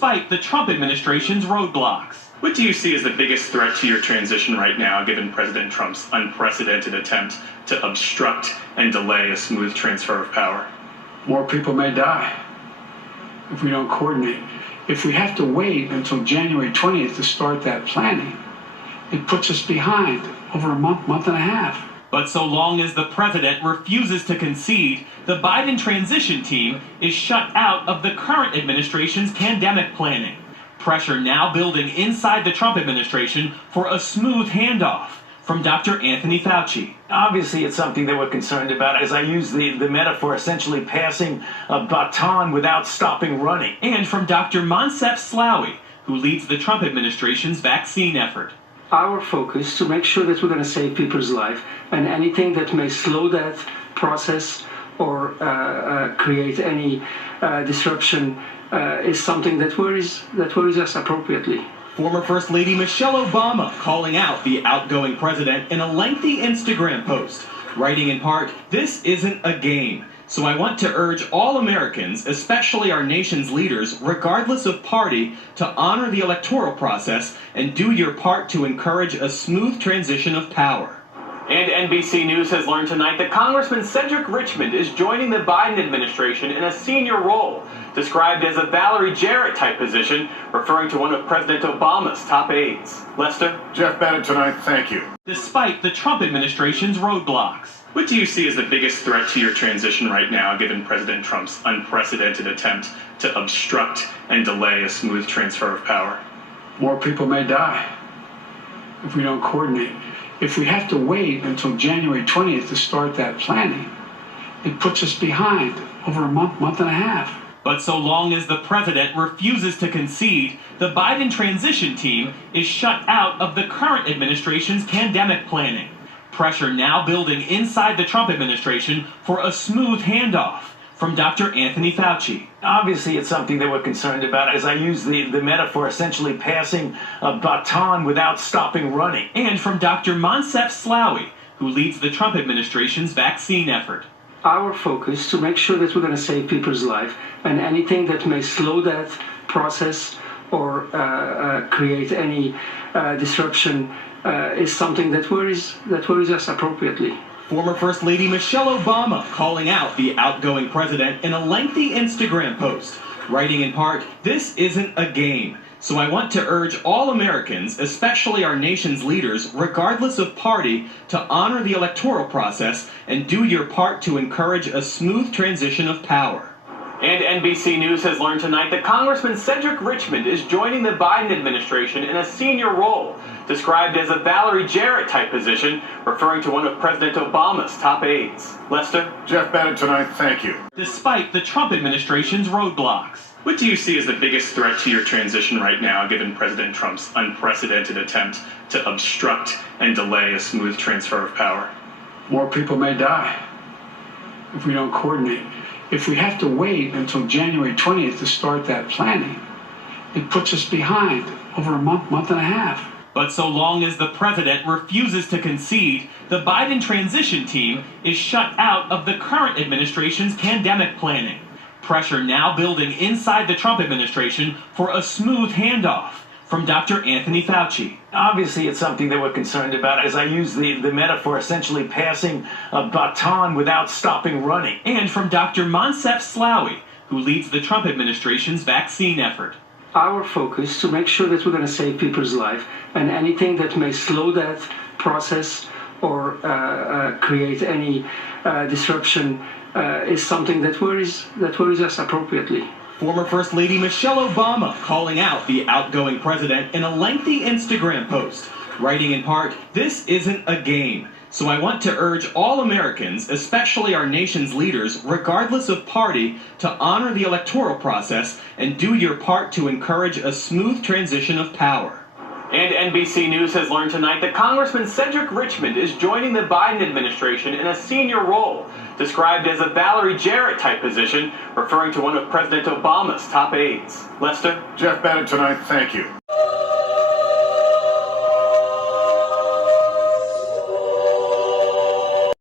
despite the Trump administration's roadblocks. What do you see as the biggest threat to your transition right now, given President Trump's unprecedented attempt to obstruct and delay a smooth transfer of power? More people may die if we don't coordinate. If we have to wait until January 20th to start that planning, it puts us behind over a month and a half. But so long as the president refuses to concede, the Biden transition team is shut out of the current administration's pandemic planning. Pressure now building inside the Trump administration for a smooth handoff. From Dr. Anthony Fauci. Obviously, it's something that we're concerned about, as I use the metaphor, essentially passing a baton without stopping running. And from Dr. Moncef Slaoui, who leads the Trump administration's vaccine effort. Our focus to make sure that we're going to save people's life, and anything that may slow that process or create any disruption is something that worries us appropriately. Former First Lady Michelle Obama calling out the outgoing president in a lengthy Instagram post, writing in part, "This isn't a game. So I want to urge all Americans, especially our nation's leaders, regardless of party, to honor the electoral process and do your part to encourage a smooth transition of power." And NBC News has learned tonight that Congressman Cedric Richmond is joining the Biden administration in a senior role, described as a Valerie Jarrett-type position, referring to one of President Obama's top aides. Lester? Jeff Bennett tonight, thank you. Despite the Trump administration's roadblocks. What do you see as the biggest threat to your transition right now, given President Trump's unprecedented attempt to obstruct and delay a smooth transfer of power? More people may die if we don't coordinate. If we have to wait until January 20th to start that planning, it puts us behind over a month and a half. But so long as the president refuses to concede, the Biden transition team is shut out of the current administration's pandemic planning. Pressure now building inside the Trump administration for a smooth handoff. From Dr. Anthony Fauci. Obviously, it's something that we're concerned about, as I use the metaphor, essentially passing a baton without stopping running. And from Dr. Moncef Slaoui, who leads the Trump administration's vaccine effort. Our focus to make sure that we're going to save people's life, and anything that may slow that process or create any disruption is something that worries us appropriately. Former First Lady Michelle Obama calling out the outgoing president in a lengthy Instagram post, writing in part, "This isn't a game. So I want to urge all Americans, especially our nation's leaders, regardless of party, to honor the electoral process and do your part to encourage a smooth transition of power." And NBC News has learned tonight that Congressman Cedric Richmond is joining the Biden administration in a senior role, described as a Valerie Jarrett-type position, referring to one of President Obama's top aides. Lester? Jeff Bennett tonight, thank you. Despite the Trump administration's roadblocks. What do you see as the biggest threat to your transition right now, given President Trump's unprecedented attempt to obstruct and delay a smooth transfer of power? More people may die if we don't coordinate. If we have to wait until January 20th to start that planning, it puts us behind over a month and a half. But so long as the president refuses to concede, the Biden transition team is shut out of the current administration's pandemic planning. Pressure now building inside the Trump administration for a smooth handoff. From Dr. Anthony Fauci. Obviously, it's something that we're concerned about, as I use the metaphor, essentially passing a baton without stopping running. And from Dr. Moncef Slaoui, who leads the Trump administration's vaccine effort. Our focus to make sure that we're going to save people's life, and anything that may slow that process or create any disruption is something that worries us appropriately. Former First Lady Michelle Obama calling out the outgoing president in a lengthy Instagram post, writing in part, "This isn't a game. So I want to urge all Americans, especially our nation's leaders, regardless of party, to honor the electoral process and do your part to encourage a smooth transition of power." And NBC News has learned tonight that Congressman Cedric Richmond is joining the Biden administration in a senior role, described as a Valerie Jarrett-type position, referring to one of President Obama's top aides. Lester? Jeff Bennett tonight, thank you.